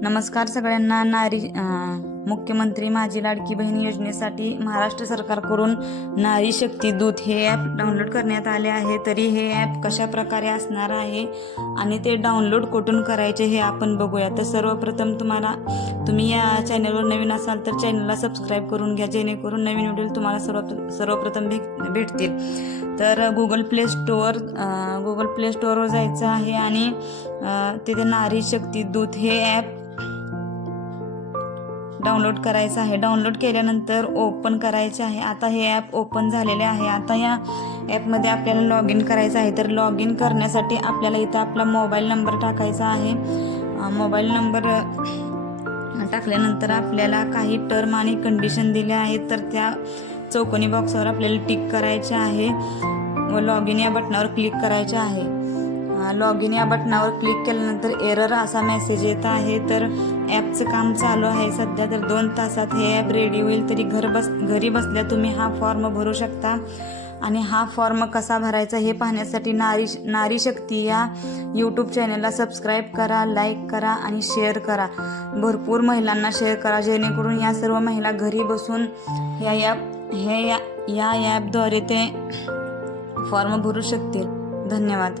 नमस्कार सगळ्यांना. नारी आ... मुख्यमंत्री माझी लाडकी बहीण योजनेसाठी महाराष्ट्र सरकारकडून नारी शक्ती दूत हे ॲप डाउनलोड करण्यात आले आहे. तरी हे ॲप कशा प्रकारे असणार आहे आणि ते डाउनलोड कुठून करायचे हे आपण बघूया. तर सर्वप्रथम तुम्हाला तुम्ही या चॅनलवर नवीन असाल तर चॅनलला सबस्क्राईब करून घ्या जेणेकरून नवीन व्हिडिओ तुम्हाला सर्व सर्वप्रथम भेट भेटतील. तर Google play store Google play स्टोअरवर जायचं आहे आणि तिथे नारी शक्ती दूत हे ॲप डाउनलोड करायचं आहे. डाउनलोड केल्यानंतर ओपन करायचे आहे. आता हे ॲप ओपन झालेले आहे. आता या ॲपमध्ये आपल्याला लॉग इन करायचं आहे. तर लॉग इन करण्यासाठी आपल्याला इथं आपला मोबाईल नंबर टाकायचा आहे. मोबाईल नंबर टाकल्यानंतर आपल्याला काही टर्म आणि कंडिशन दिल्या आहेत. तर त्या चौकोनी बॉक्सवर आपल्याला टिक करायचे आहे व लॉग इन या बटनावर क्लिक करायचे आहे. लॉग इन या बटनावर क्लिक केल्यानंतर एरर असा मेसेज येत आहे. तर ॲपचं काम चालू आहे. सध्या तर दोन तासात हे ॲप रेडी होईल तरी घर बस घरी बसल्या तुम्ही हा फॉर्म भरू शकता. आणि हा फॉर्म कसा भरायचा हे पाहण्यासाठी नारी नारी शक्ती या यूट्यूब चॅनलला सबस्क्राईब करा लाईक करा आणि शेअर करा. भरपूर महिलांना शेअर करा. जेणेकरून या सर्व महिला घरी बसून या ॲप हे या या ॲपद्वारे ते फॉर्म भरू शकतील. धन्यवाद.